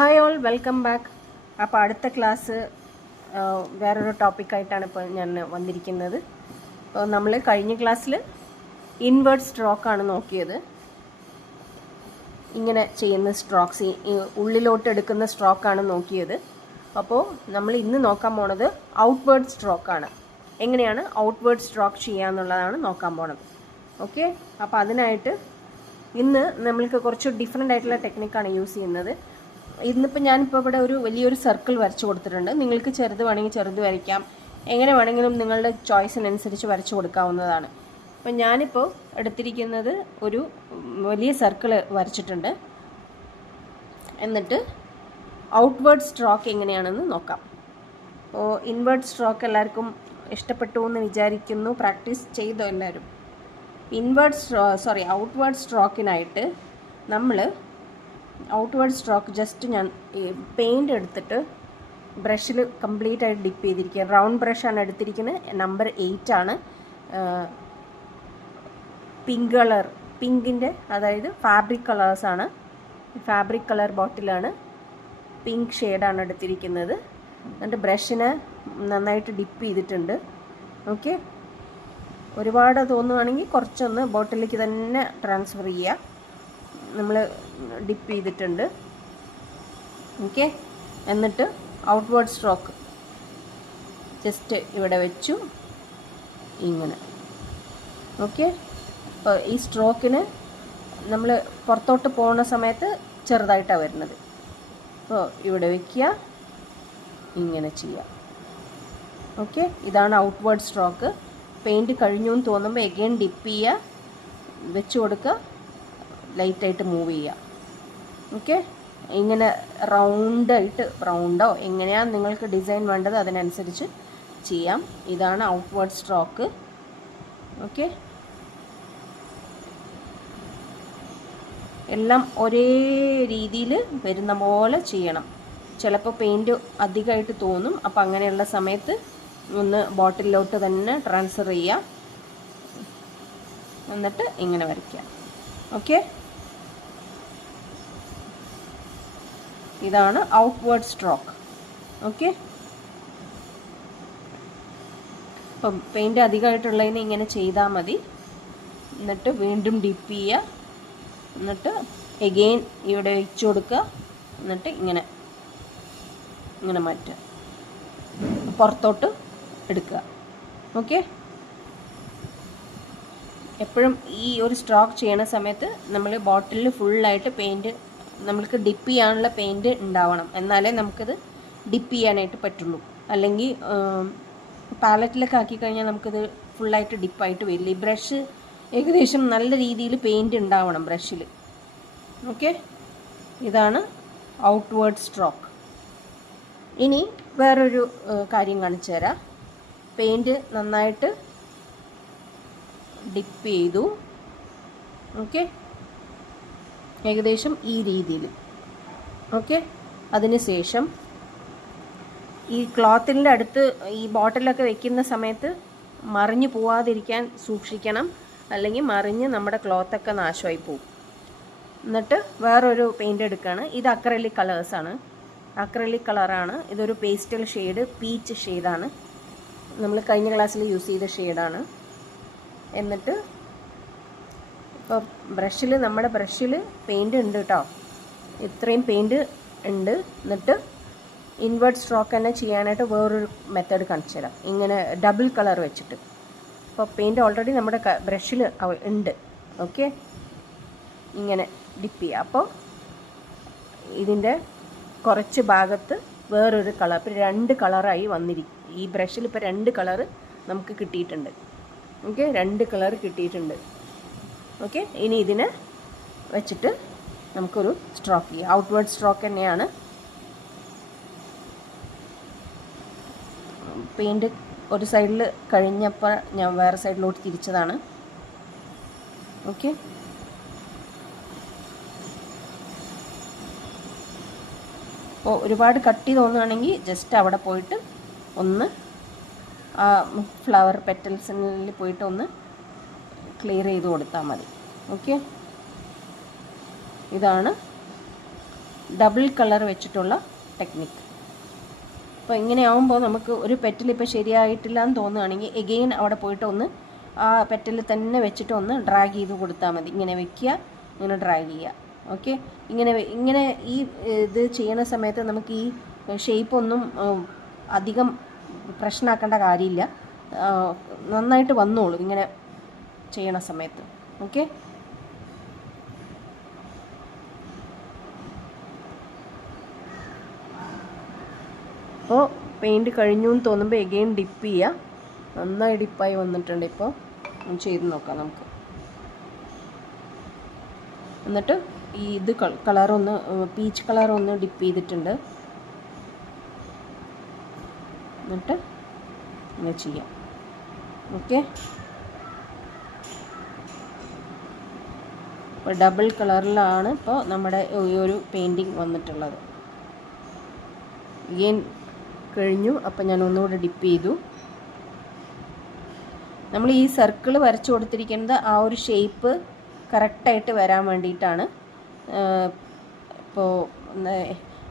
Hi all, welcome back. അപ്പോൾ അടുത്ത class വേറൊരു ടോപ്പിക്കായിട്ടാണ് ഇപ്പോൾ ഞാൻ വന്നിരിക്കുന്നത്. അപ്പോൾ നമ്മൾ കഴിഞ്ഞ ക്ലാസ്സിൽ ഇൻവേർട്ട് സ്ട്രോക്കാണ് നോക്കിയത്. ഇങ്ങനെ ചെയ്യുന്ന സ്ട്രോക്സ്, ഉള്ളിലോട്ട് എടുക്കുന്ന സ്ട്രോക്കാണ് നോക്കിയത്. അപ്പോൾ നമ്മൾ ഇന്ന് നോക്കാൻ പോണത് ഔട്ട്വേർഡ് സ്ട്രോക്കാണ്. എങ്ങനെയാണ് ഔട്ട്വേർഡ് സ്ട്രോക്ക് ചെയ്യാന്നുള്ളതാണ് നോക്കാൻ പോണത്. ഓക്കെ, അപ്പോൾ അതിനായിട്ട് ഇന്ന് നമ്മൾക്ക് കുറച്ച് ഡിഫറെൻ്റ് ആയിട്ടുള്ള ടെക്നിക്കാണ് യൂസ് ചെയ്യുന്നത്. ഇന്നിപ്പോൾ ഞാനിപ്പോൾ ഇവിടെ ഒരു വലിയൊരു സർക്കിൾ വരച്ചു കൊടുത്തിട്ടുണ്ട്. നിങ്ങൾക്ക് ചെറുത് വേണമെങ്കിൽ ചെറുത് വരയ്ക്കാം, എങ്ങനെ വേണമെങ്കിലും നിങ്ങളുടെ ചോയ്സിനനുസരിച്ച് വരച്ചു കൊടുക്കാവുന്നതാണ്. അപ്പോൾ ഞാനിപ്പോൾ എടുത്തിരിക്കുന്നത് ഒരു വലിയ സർക്കിൾ വരച്ചിട്ടുണ്ട്. എന്നിട്ട് ഔട്ട്വേർഡ് സ്ട്രോക്ക് എങ്ങനെയാണെന്ന് നോക്കാം. അപ്പോൾ ഇൻവേർട്ട് സ്ട്രോക്ക് എല്ലാവർക്കും ഇഷ്ടപ്പെട്ടു എന്ന് വിചാരിക്കുന്നു. പ്രാക്ടീസ് ചെയ്തോ എല്ലാവരും? ഔട്ട്വേർഡ് സ്ട്രോക്കിനായിട്ട് നമ്മൾ ഔട്ട്വേർഡ് സ്ട്രോക്ക് ജസ്റ്റ് ഞാൻ പെയിൻറ് എടുത്തിട്ട് ബ്രഷിൽ കംപ്ലീറ്റ് ആയിട്ട് ഡിപ്പ് ചെയ്തിരിക്കുക. റൗണ്ട് ബ്രഷാണ് എടുത്തിരിക്കുന്നത്, നമ്പർ 8 ആണ്. പിങ്കിൻ്റെ അതായത് ഫാബ്രിക് കളേഴ്സാണ്. ഫാബ്രിക് കളർ ബോട്ടിലാണ്, പിങ്ക് ഷെയ്ഡാണ് എടുത്തിരിക്കുന്നത്. എന്നിട്ട് ബ്രഷിനെ നന്നായിട്ട് ഡിപ്പ് ചെയ്തിട്ടുണ്ട്. ഓക്കെ, ഒരുപാട് തോന്നുകയാണെങ്കിൽ കുറച്ചൊന്ന് ബോട്ടിലേക്ക് തന്നെ ട്രാൻസ്ഫർ ചെയ്യുക. നമ്മൾ ഡിപ്പ് ചെയ്തിട്ടുണ്ട്. ഓക്കെ, എന്നിട്ട് ഔട്ട്വേർഡ് സ്ട്രോക്ക് ജസ്റ്റ് ഇവിടെ വെച്ചു, ഇങ്ങനെ. ഓക്കെ, അപ്പോൾ ഈ സ്ട്രോക്കിന് നമ്മൾ പുറത്തോട്ട് പോകുന്ന സമയത്ത് ചെറുതായിട്ടാണ് വരുന്നത്. അപ്പോൾ ഇവിടെ വയ്ക്കുക, ഇങ്ങനെ ചെയ്യുക. ഓക്കെ, ഇതാണ് ഔട്ട്വേർഡ് സ്ട്രോക്ക്. പെയിൻറ്റ് കഴിഞ്ഞു എന്ന് തോന്നുമ്പോൾ എഗെയിൻ ഡിപ്പ് ചെയ്യുക, വെച്ച് കൊടുക്കുക, ലൈറ്റായിട്ട് മൂവ് ചെയ്യുക. ഓക്കെ, ഇങ്ങനെ റൗണ്ടോ എങ്ങനെയാണ് നിങ്ങൾക്ക് ഡിസൈൻ വേണ്ടത് അതിനനുസരിച്ച് ചെയ്യാം. ഇതാണ് ഔട്ട്വേർഡ് സ്ട്രോക്ക്. ഓക്കെ, എല്ലാം ഒരേ രീതിയിൽ വരുന്ന പോലെ ചെയ്യണം. ചിലപ്പോൾ പെയിൻറ്റ് അധികമായിട്ട് തോന്നും, അപ്പോൾ അങ്ങനെയുള്ള സമയത്ത് ഒന്ന് ബോട്ടിലോട്ട് തന്നെ ട്രാൻസ്ഫർ ചെയ്യുക, എന്നിട്ട് ഇങ്ങനെ വരയ്ക്കുക. ഓക്കെ, ഇതാണ് ഔട്ട്വേർഡ് സ്ട്രോക്ക്. ഓക്കെ, അപ്പം പെയിൻറ്റ് അധികമായിട്ടുള്ളതിന് ഇങ്ങനെ ചെയ്താൽ മതി. എന്നിട്ട് വീണ്ടും ഡിപ്പ് ചെയ്യുക, എന്നിട്ട് എഗെയിൻ ഇവിടെ വെച്ച് കൊടുക്കുക, എന്നിട്ട് ഇങ്ങനെ മാറ്റുക, പുറത്തോട്ട് എടുക്കുക. ഓക്കെ, എപ്പോഴും ഈ ഒരു സ്ട്രോക്ക് ചെയ്യണ സമയത്ത് നമ്മൾ ബോട്ടിലിൽ ഫുള്ളായിട്ട് പെയിൻറ്റ്, നമ്മൾക്ക് ഡിപ്പ് ചെയ്യാനുള്ള പെയിൻറ്റ് ഉണ്ടാവണം, എന്നാലേ നമുക്കത് ഡിപ്പ് ചെയ്യാനായിട്ട് പറ്റുള്ളൂ. അല്ലെങ്കിൽ പാലറ്റിലൊക്കെ ആക്കി കഴിഞ്ഞാൽ നമുക്കത് ഫുള്ളായിട്ട് ഡിപ്പായിട്ട് വരില്ല. ഈ ബ്രഷ് ഏകദേശം നല്ല രീതിയിൽ പെയിൻറ്റ് ഉണ്ടാവണം ബ്രഷിൽ. ഓക്കെ, ഇതാണ് ഔട്ട്വേർഡ് സ്ട്രോക്ക്. ഇനി വേറൊരു കാര്യം കാണിച്ചു തരാം. പെയിൻറ്റ് നന്നായിട്ട് ഡിപ്പ് ചെയ്തു. ഓക്കെ, ഏകദേശം ഈ രീതിയിൽ. ഓക്കെ, അതിന് ശേഷം ഈ ക്ലോത്തിൻ്റെ അടുത്ത് ഈ ബോട്ടിലൊക്കെ വെക്കുന്ന സമയത്ത് മറിഞ്ഞു പോവാതിരിക്കാൻ സൂക്ഷിക്കണം, അല്ലെങ്കിൽ മറിഞ്ഞ് നമ്മുടെ ക്ലോത്തൊക്കെ നാശമായി പോകും. എന്നിട്ട് വേറൊരു പെയിൻ്റ് എടുക്കുകയാണ്. ഇത് അക്രലിക് കളേഴ്സാണ്, അക്രലിക് കളറാണ്. ഇതൊരു പേസ്റ്റൽ ഷെയ്ഡ്, പീച്ച് ഷെയ്ഡാണ്. നമ്മൾ കഴിഞ്ഞ ക്ലാസ്സിൽ യൂസ് ചെയ്ത ഷെയ്ഡാണ്. എന്നിട്ട് ഇപ്പോൾ നമ്മുടെ ബ്രഷിൽ പെയിൻറ്റ് ഉണ്ട് കേട്ടോ, ഇത്രയും പെയിൻറ്റ് ഉണ്ട്. എന്നിട്ട് ഇൻവേർട്ട് സ്ട്രോക്ക് തന്നെ ചെയ്യാനായിട്ട് വേറൊരു മെത്തേഡ് കാണിച്ചു തരാം. ഇങ്ങനെ ഡബിൾ കളർ വെച്ചിട്ട്. അപ്പോൾ പെയിൻറ്റ് ഓൾറെഡി നമ്മുടെ ബ്രഷിൽ ഉണ്ട്. ഓക്കെ, ഇങ്ങനെ ഡിപ്പ് ചെയ്യുക. അപ്പോൾ ഇതിൻ്റെ കുറച്ച് ഭാഗത്ത് വേറൊരു കളർ, ഇപ്പോൾ 2 കളറായി വന്നിരിക്കും. ഈ ബ്രഷിൽ ഇപ്പോൾ 2 കളറ് നമുക്ക് കിട്ടിയിട്ടുണ്ട്. ഓക്കെ, 2 കളർ കിട്ടിയിട്ടുണ്ട്. ഓക്കെ, ഇനി ഇതിനെ വെച്ചിട്ട് നമുക്കൊരു സ്ട്രോക്ക് ചെയ്യാം. ഔട്ട്വേർഡ് സ്ട്രോക്ക് തന്നെയാണ്. പെയിൻറ്റ് ഒരു സൈഡിൽ കഴിഞ്ഞപ്പോൾ ഞാൻ വേറെ സൈഡിലോട്ട് തിരിച്ചതാണ്. ഓക്കെ, അപ്പോൾ ഒരുപാട് കട്ടി തോന്നുകയാണെങ്കിൽ ജസ്റ്റ് അവിടെ പോയിട്ട് ഒന്ന് ഫ്ലവർ പെറ്റൽസിൽ പോയിട്ട് ഒന്ന് ക്ലിയർ ചെയ്ത് കൊടുത്താൽ മതി. ഓക്കെ, ഇതാണ് ഡബിൾ കളർ വെച്ചിട്ടുള്ള ടെക്നിക്ക്. അപ്പോൾ ഇങ്ങനെയാവുമ്പോൾ നമുക്ക് ഒരു പെറ്റൽ ഇപ്പോൾ ശരിയായിട്ടില്ല എന്ന് തോന്നുകയാണെങ്കിൽ എഗെയിൻ അവിടെ പോയിട്ട് ഒന്ന് ആ പെറ്റൽ തന്നെ വെച്ചിട്ട് ഒന്ന് ഡ്രാഗ് ചെയ്ത് കൊടുത്താൽ മതി. ഇങ്ങനെ വെക്കുക, ഇങ്ങനെ ഡ്രാഗ് ചെയ്യുക. ഓക്കെ, ഇങ്ങനെ ഈ ഇത് ചെയ്യുന്ന സമയത്ത് നമുക്ക് ഈ ഷേപ്പ് ഒന്നും അധികം പ്രശ്നമാക്കേണ്ട കാര്യമില്ല. നന്നായിട്ട് വന്നോളൂ ഇങ്ങനെ ചെയ്യണ സമയത്ത്. ഓക്കെ, അപ്പോൾ പെയിൻറ്റ് കഴിഞ്ഞു എന്ന് തോന്നുമ്പോൾ എഗെയിൻ ഡിപ്പ് ചെയ്യുക. നന്നായി ഡിപ്പായി വന്നിട്ടുണ്ട്. ഇപ്പോൾ ചെയ്ത് നോക്കാം നമുക്ക്. എന്നിട്ട് ഈ ഇത് കളറൊന്ന് പീച്ച് കളറൊന്ന് ഡിപ്പ് ചെയ്തിട്ടുണ്ട്. എന്നിട്ട് ഇങ്ങനെ ചെയ്യാം. ഓക്കെ, ഇപ്പോൾ ഡബിൾ കളറിലാണ് ഇപ്പോൾ നമ്മുടെ ഈ ഒരു പെയിൻറ്റിങ് വന്നിട്ടുള്ളത്. അഗെയിൻ കഴിഞ്ഞു. അപ്പോൾ ഞാൻ ഒന്നുകൂടെ ഡിപ്പ് ചെയ്തു. നമ്മൾ ഈ സർക്കിൾ വരച്ചു കൊടുത്തിരിക്കുന്നത് ആ ഒരു ഷേപ്പ് കറക്റ്റായിട്ട് വരാൻ വേണ്ടിയിട്ടാണ്. ഇപ്പോൾ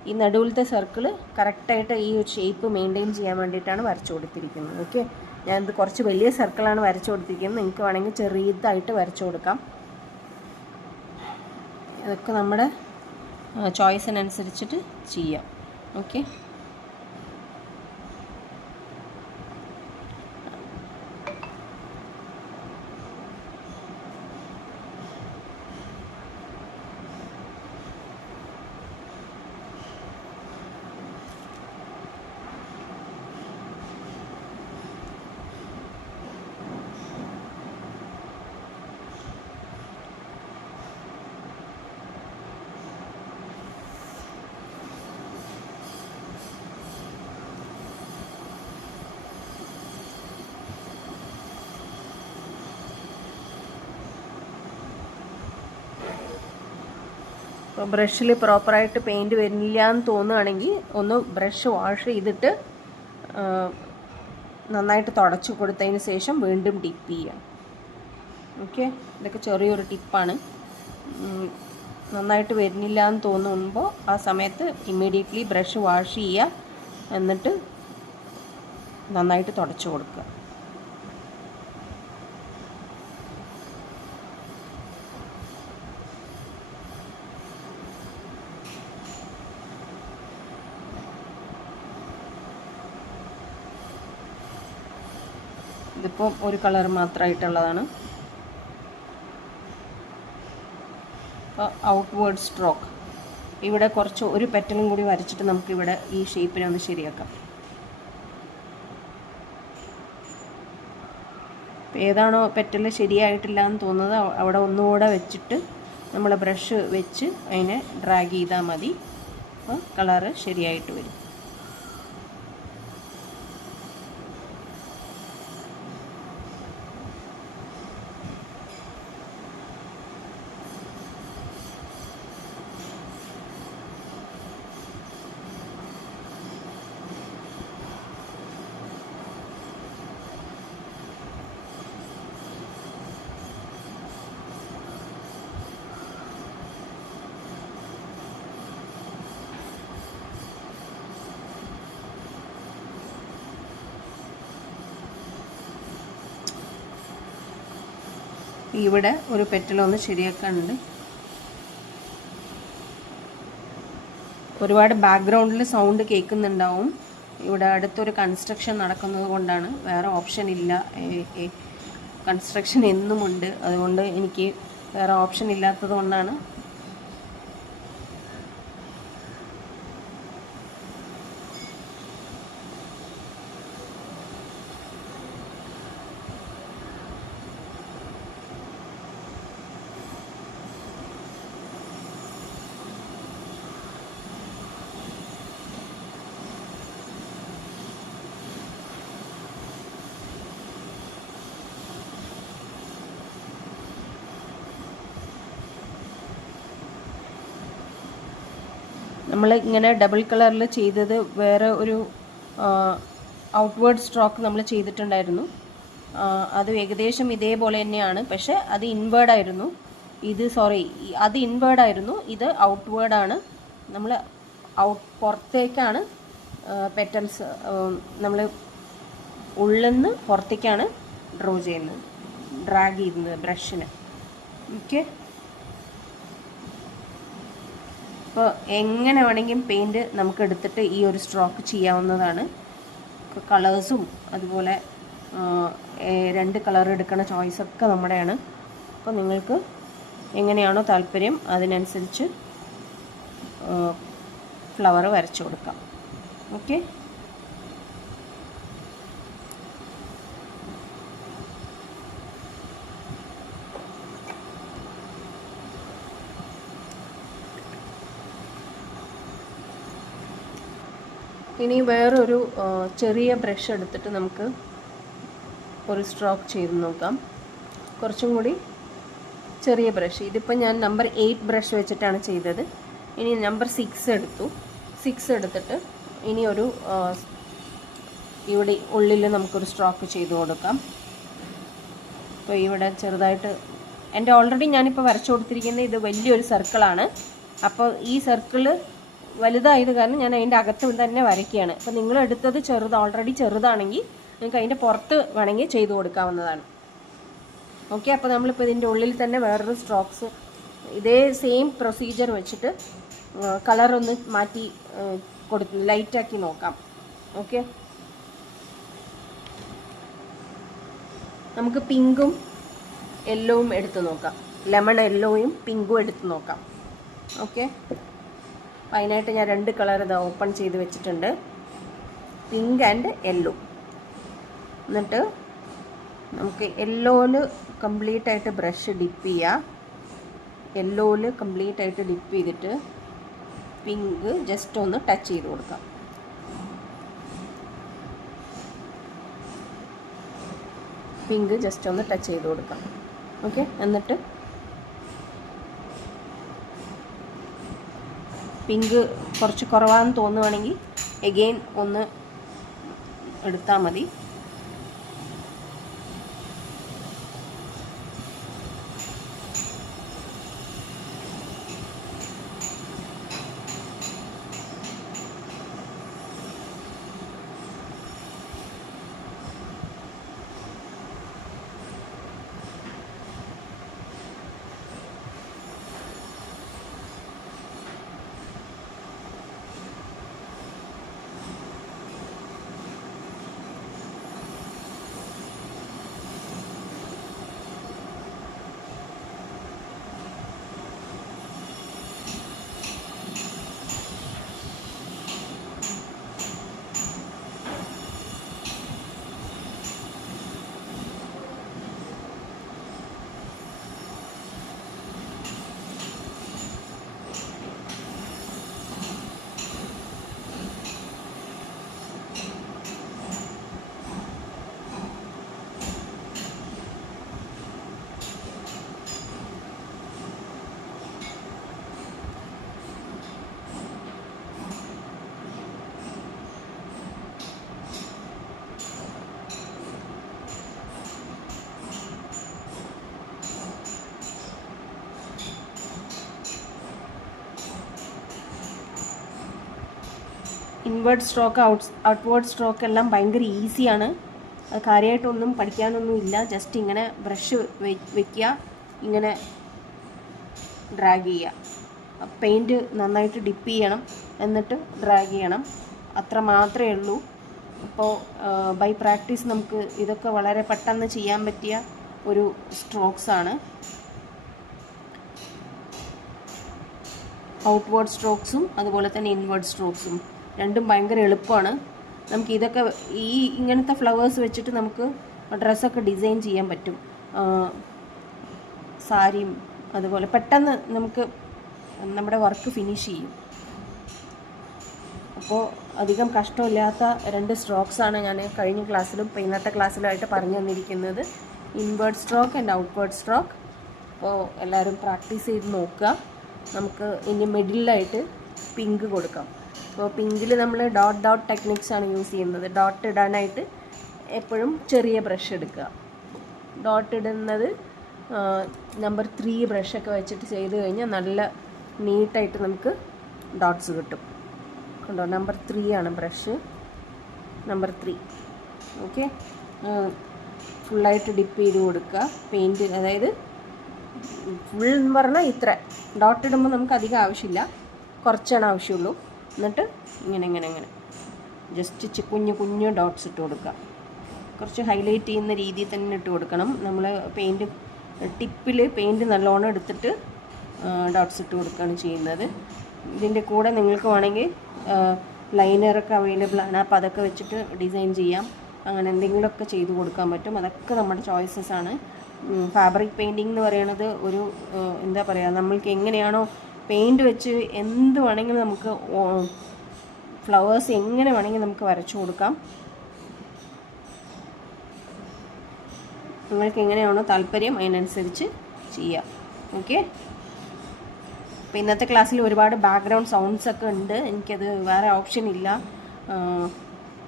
ഈ നടുവിലത്തെ സർക്കിൾ കറക്റ്റായിട്ട് ഈ ഒരു ഷേപ്പ് മെയിൻറ്റെയിൻ ചെയ്യാൻ വേണ്ടിയിട്ടാണ് വരച്ചു കൊടുത്തിരിക്കുന്നത്. ഓക്കെ, ഞാനിത് കുറച്ച് വലിയ സർക്കിളാണ് വരച്ചു കൊടുത്തിരിക്കുന്നത്. നിങ്ങൾക്ക് വേണമെങ്കിൽ ചെറിയതായിട്ട് വരച്ചു കൊടുക്കാം. ഇതൊക്കെ നമ്മുടെ ചോയ്സിനനുസരിച്ചിട്ട് ചെയ്യാം. ഓക്കെ, അപ്പോൾ ബ്രഷിൽ പ്രോപ്പറായിട്ട് പെയിൻറ്റ് വരുന്നില്ല എന്ന് തോന്നുകയാണെങ്കിൽ ഒന്ന് ബ്രഷ് വാഷ് ചെയ്തിട്ട് നന്നായിട്ട് തുടച്ചു കൊടുത്തതിന് ശേഷം വീണ്ടും ഡിപ്പ് ചെയ്യാം. ഓക്കെ, ഇതൊക്കെ ചെറിയൊരു ടിപ്പാണ്. നന്നായിട്ട് വരുന്നില്ല എന്ന് തോന്നുമ്പോൾ ആ സമയത്ത് ഇമ്മീഡിയറ്റ്ലി ബ്രഷ് വാഷ് ചെയ്യുക. എന്നിട്ട് നന്നായിട്ട് തുടച്ചു കൊടുക്കുക. ഇതിപ്പോൾ ഒരു കളർ മാത്രമായിട്ടുള്ളതാണ്. അപ്പോൾ ഔട്ട്വേർഡ് സ്ട്രോക്ക് ഇവിടെ കുറച്ച് ഒരു പെറ്റലും കൂടി വരച്ചിട്ട് നമുക്കിവിടെ ഈ ഷേപ്പിനെ ഒന്ന് ശരിയാക്കാം. ഏതാണോ പെറ്റൽ ശരിയായിട്ടില്ല എന്ന് തോന്നുന്നത് അവിടെ ഒന്നുകൂടെ വെച്ചിട്ട് നമ്മൾ ബ്രഷ് വെച്ച് അതിനെ ഡ്രാഗ് ചെയ്താൽ മതി. അപ്പോൾ കളറ് ശരിയായിട്ട് വരും. ഇവിടെ ഒരു പെറ്റലൊന്ന് ശരിയാക്കാനുണ്ട്. ഒരുപാട് ബാക്ക്ഗ്രൗണ്ടിൽ സൗണ്ട് കേൾക്കുന്നുണ്ടാവും. ഇവിടെ അടുത്തൊരു കൺസ്ട്രക്ഷൻ നടക്കുന്നത് കൊണ്ടാണ്, വേറെ ഓപ്ഷൻ ഇല്ല. കൺസ്ട്രക്ഷൻ എന്നുമുണ്ട്, അതുകൊണ്ട് എനിക്ക് വേറെ ഓപ്ഷൻ ഇല്ലാത്തത് കൊണ്ടാണ്. നമ്മൾ ഇങ്ങനെ ഡബിൾ കളറിൽ ചെയ്തത് വേറെ ഒരു ഔട്ട്വേർഡ് സ്ട്രോക്ക് നമ്മൾ ചെയ്തിട്ടുണ്ടായിരുന്നു. അത് ഏകദേശം ഇതേപോലെ തന്നെയാണ്, പക്ഷേ അത് ഇൻവേർഡായിരുന്നു. അത് ഇൻവേർഡായിരുന്നു, ഇത് ഔട്ട്വേർഡാണ്. നമ്മൾ പുറത്തേക്കാണ് പെറ്റൽസ്, നമ്മൾ ഉള്ളിൽ നിന്ന് പുറത്തേക്കാണ് ഡ്രോ ചെയ്യുന്നത്, ഡ്രാഗ് ചെയ്യുന്നത് ബ്രഷിന്. ഓക്കെ, അപ്പോൾ എങ്ങനെ വേണമെങ്കിലും പെയിൻറ്റ് നമുക്ക് എടുത്തിട്ട് ഈ ഒരു സ്ട്രോക്ക് ചെയ്യാവുന്നതാണ്. കളേഴ്സും അതുപോലെ 2 കളർ എടുക്കുന്ന ചോയ്സൊക്കെ നമ്മുടെയാണ്. അപ്പോൾ നിങ്ങൾക്ക് എങ്ങനെയാണോ താല്പര്യം അതിനനുസരിച്ച് ഫ്ലവർ വരച്ചു കൊടുക്കാം. ഓക്കെ, ഇനി വേറൊരു ചെറിയ ബ്രഷ് എടുത്തിട്ട് നമുക്ക് ഒരു സ്ട്രോക്ക് ചെയ്ത് നോക്കാം. കുറച്ചും കൂടി ചെറിയ ബ്രഷ്, ഇതിപ്പോൾ ഞാൻ നമ്പർ 8 ബ്രഷ് വെച്ചിട്ടാണ് ചെയ്തത്. ഇനി നമ്പർ 6 എടുത്തു. 6 എടുത്തിട്ട് ഇനി ഒരു ഇവിടെ ഉള്ളിൽ നമുക്കൊരു സ്ട്രോക്ക് ചെയ്ത് കൊടുക്കാം. അപ്പോൾ ഇവിടെ ചെറുതായിട്ട് എൻ്റെ ഓൾറെഡി ഞാനിപ്പോൾ വരച്ചു കൊടുത്തിരിക്കുന്നത് ഇത് വലിയൊരു സർക്കിളാണ്. അപ്പോൾ ഈ സർക്കിള് വലുതായത് കാരണം ഞാൻ അതിൻ്റെ അകത്ത് തന്നെ വരയ്ക്കുകയാണ്. അപ്പോൾ നിങ്ങൾ എടുത്തത് ഓൾറെഡി ചെറുതാണെങ്കിൽ നിങ്ങൾക്ക് അതിൻ്റെ പുറത്ത് വേണമെങ്കിൽ ചെയ്ത് കൊടുക്കാവുന്നതാണ്. ഓക്കെ, അപ്പോൾ നമ്മളിപ്പോൾ ഇതിൻ്റെ ഉള്ളിൽ തന്നെ വേറൊരു സ്ട്രോക്സ് ഇതേ സെയിം പ്രൊസീജിയർ വെച്ചിട്ട് കളറൊന്ന് മാറ്റി ലൈറ്റാക്കി നോക്കാം. ഓക്കെ, നമുക്ക് പിങ്കും യെല്ലോവും എടുത്ത് നോക്കാം. ലെമൺ യെല്ലോയും പിങ്കും എടുത്ത് നോക്കാം. ഓക്കെ, അപ്പോൾ അതിനായിട്ട് ഞാൻ 2 കളർ ഇത് ഓപ്പൺ ചെയ്ത് വെച്ചിട്ടുണ്ട്, പിങ്ക് ആൻഡ് യെല്ലോ. എന്നിട്ട് നമുക്ക് യെല്ലോയിൽ കംപ്ലീറ്റ് ആയിട്ട് ബ്രഷ് ഡിപ്പ് ചെയ്യുക. യെല്ലോയിൽ കംപ്ലീറ്റ് ആയിട്ട് ഡിപ്പ് ചെയ്തിട്ട് പിങ്ക് ജസ്റ്റ് ഒന്ന് ടച്ച് ചെയ്ത് കൊടുക്കാം. പിങ്ക് ജസ്റ്റ് ഒന്ന് ടച്ച് ചെയ്ത് കൊടുക്കാം. ഓക്കെ, എന്നിട്ട് പിങ്ക് കുറച്ച് കുറവാണെന്ന് തോന്നുവാണെങ്കിൽ എഗെയിൻ ഒന്ന് എടുത്താൽ മതി. ഇൻവേർട്ട് സ്ട്രോക്ക് ഔട്ട്വേർഡ് സ്ട്രോക്ക് എല്ലാം ഭയങ്കര ഈസിയാണ്. അത് കാര്യമായിട്ടൊന്നും പഠിക്കാനൊന്നുമില്ല. ജസ്റ്റ് ഇങ്ങനെ ബ്രഷ് വയ്ക്കുക, ഇങ്ങനെ ഡ്രാഗ് ചെയ്യുക. പെയിൻറ്റ് നന്നായിട്ട് ഡിപ്പ് ചെയ്യണം, എന്നിട്ട് ഡ്രാഗ് ചെയ്യണം. അത്ര മാത്രമേ ഉള്ളൂ. അപ്പോൾ ബൈ പ്രാക്ടീസ് നമുക്ക് ഇതൊക്കെ വളരെ പെട്ടെന്ന് ചെയ്യാൻ പറ്റിയ ഒരു സ്ട്രോക്സാണ്. ഔട്ട്വേർഡ് സ്ട്രോക്സും അതുപോലെ തന്നെ ഇൻവേർട്ട് സ്ട്രോക്സും രണ്ടും ഭയങ്കര എളുപ്പമാണ്. നമുക്ക് ഇതൊക്കെ ഇങ്ങനത്തെ ഫ്ലവേഴ്സ് വെച്ചിട്ട് നമുക്ക് ഡ്രസ്സൊക്കെ ഡിസൈൻ ചെയ്യാൻ പറ്റും. സാരിയും അതുപോലെ പെട്ടെന്ന് നമുക്ക് നമ്മുടെ വർക്ക് ഫിനിഷ് ചെയ്യും. അപ്പോൾ അധികം കഷ്ടമില്ലാത്ത 2 സ്ട്രോക്സാണ് ഞാൻ കഴിഞ്ഞ ക്ലാസ്സിലും ഇപ്പോൾ ഇന്നത്തെ ക്ലാസ്സിലുമായിട്ട് പറഞ്ഞു തന്നിരിക്കുന്നത്. Inward stroke and outward stroke. അപ്പോൾ എല്ലാവരും പ്രാക്ടീസ് ചെയ്ത് നോക്കുക. നമുക്ക് ഇനി മിഡിലായിട്ട് പിങ്ക് കൊടുക്കാം. അപ്പോൾ പിങ്കിൽ നമ്മൾ ഡോട്ട് ടെക്നിക്സാണ് യൂസ് ചെയ്യുന്നത്. ഡോട്ട് ഇടാനായിട്ട് എപ്പോഴും ചെറിയ ബ്രഷ് എടുക്കുക. ഡോട്ട് ഇടുന്നത് നമ്പർ 3 ബ്രഷൊക്കെ വെച്ചിട്ട് ചെയ്ത് കഴിഞ്ഞാൽ നല്ല നീട്ടായിട്ട് നമുക്ക് ഡോട്ട്സ് കിട്ടും. കണ്ടോ, നമ്പർ 3 ആണ് ബ്രഷ്, നമ്പർ 3. ഓക്കെ, ഫുള്ളായിട്ട് ഡിപ്പ് ചെയ്ത് കൊടുക്കുക പെയിൻറ്റ്. അതായത് ഫുൾ എന്ന് പറഞ്ഞാൽ ഇത്ര ഡോട്ട് ഇടുമ്പോൾ നമുക്ക് അധികം ആവശ്യമില്ല, കുറച്ചാണ് ആവശ്യമുള്ളൂ. എന്നിട്ട് ഇങ്ങനെ ജസ്റ്റ് കുഞ്ഞു കുഞ്ഞു ഡോട്ട്സ് ഇട്ട് കൊടുക്കുക. കുറച്ച് ഹൈലൈറ്റ് ചെയ്യുന്ന രീതിയിൽ തന്നെ ഇട്ട് കൊടുക്കണം. നമ്മൾ പെയിൻറ്റ് ടിപ്പിൽ പെയിൻറ്റ് നല്ലോണം എടുത്തിട്ട് ഡോട്ട്സ് ഇട്ട് കൊടുക്കുകയാണ് ചെയ്യുന്നത്. ഇതിൻ്റെ കൂടെ നിങ്ങൾക്ക് വേണമെങ്കിൽ ലൈനറൊക്കെ അവൈലബിൾ ആണ്, അപ്പോൾ അതൊക്കെ വെച്ചിട്ട് ഡിസൈൻ ചെയ്യാം. അങ്ങനെ എന്തെങ്കിലുമൊക്കെ ചെയ്ത് കൊടുക്കാൻ പറ്റും. അതൊക്കെ നമ്മുടെ ചോയ്സസ് ആണ്. ഫാബ്രിക് പെയിൻറ്റിംഗ് എന്ന് പറയുന്നത് ഒരു എന്താ പറയുക, നമ്മൾക്ക് എങ്ങനെയാണോ പെയിൻറ്റ് വെച്ച് എന്ത് വേണമെങ്കിലും നമുക്ക് ഫ്ലവേഴ്സ് എങ്ങനെ വേണമെങ്കിൽ നമുക്ക് വരച്ചു കൊടുക്കാം. നിങ്ങൾക്ക് എങ്ങനെയാണോ താല്പര്യം അതിനനുസരിച്ച് ചെയ്യാം. ഓക്കെ, അപ്പോൾ ഇന്നത്തെ ക്ലാസ്സിൽ ഒരുപാട് ബാക്ക്ഗ്രൗണ്ട് സൗണ്ട്സ് ഒക്കെ ഉണ്ട്. എനിക്കത് വേറെ ഓപ്ഷൻ ഇല്ല.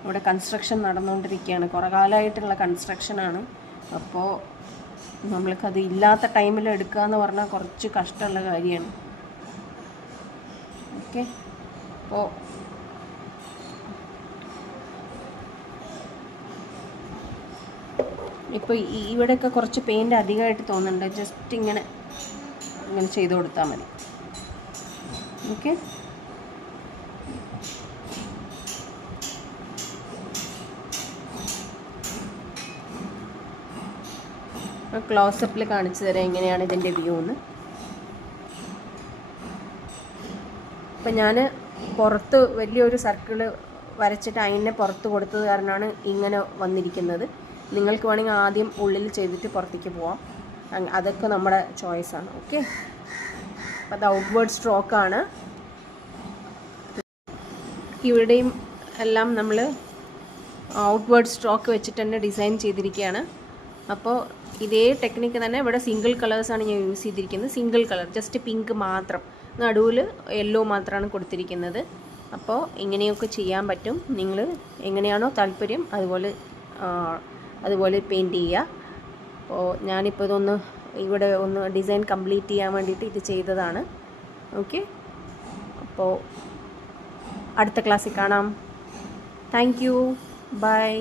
ഇവിടെ കൺസ്ട്രക്ഷൻ നടന്നുകൊണ്ടിരിക്കുകയാണ്, കുറേ കാലമായിട്ടുള്ള കൺസ്ട്രക്ഷനാണ്. അപ്പോൾ നമ്മൾക്കത് ഇല്ലാത്ത ടൈമിൽ എടുക്കുക എന്ന് പറഞ്ഞാൽ കുറച്ച് കഷ്ടമുള്ള കാര്യമാണ്. ഓക്കെ, അപ്പോൾ ഇപ്പോൾ ഇവിടെയൊക്കെ കുറച്ച് പെയിൻറ്റ് അധികമായിട്ട് തോന്നുന്നുണ്ട്. ജസ്റ്റ് ഇങ്ങനെ ചെയ്ത് കൊടുത്താൽ മതി. ഓക്കെ, ക്ലോസപ്പിൽ കാണിച്ചു തരാം എങ്ങനെയാണ് ഇതിൻ്റെ വ്യൂ എന്ന്. ഇപ്പം ഞാൻ പുറത്ത് വലിയൊരു സർക്കിള് വരച്ചിട്ട് അതിനെ പുറത്ത് കൊടുത്തത് കാരണമാണ് ഇങ്ങനെ വന്നിരിക്കുന്നത്. നിങ്ങൾക്ക് വേണമെങ്കിൽ ആദ്യം ഉള്ളിൽ ചെയ്തിട്ട് പുറത്തേക്ക് പോവാം. അതൊക്കെ നമ്മുടെ ചോയ്സാണ്. ഓക്കെ, അപ്പോൾ അത് ഔട്ട്വേർഡ് സ്ട്രോക്കാണ്. ഇവിടെയും എല്ലാം നമ്മൾ ഔട്ട്വേർഡ് സ്ട്രോക്ക് വെച്ചിട്ട് തന്നെ ഡിസൈൻ ചെയ്തിരിക്കുകയാണ്. അപ്പോൾ ഇതേ ടെക്നിക്ക് തന്നെ ഇവിടെ സിംഗിൾ കളേഴ്സാണ് ഞാൻ യൂസ് ചെയ്തിരിക്കുന്നത്. സിംഗിൾ കളർ, ജസ്റ്റ് പിങ്ക് മാത്രം, നടുവിൽ യെല്ലോ മാത്രമാണ് കൊടുത്തിരിക്കുന്നത്. അപ്പോൾ ഇങ്ങനെയൊക്കെ ചെയ്യാൻ പറ്റും. നിങ്ങൾ എങ്ങനെയാണോ താല്പര്യം അതുപോലെ പെയിൻറ്റ് ചെയ്യുക. അപ്പോൾ ഞാനിപ്പോൾ ഇതൊന്ന് ഇവിടെ ഒന്ന് ഡിസൈൻ കംപ്ലീറ്റ് ചെയ്യാൻ വേണ്ടിയിട്ട് ഇത് ചെയ്തതാണ്. ഓക്കെ, അപ്പോൾ അടുത്ത ക്ലാസ്സിൽ കാണാം. Thank you, by.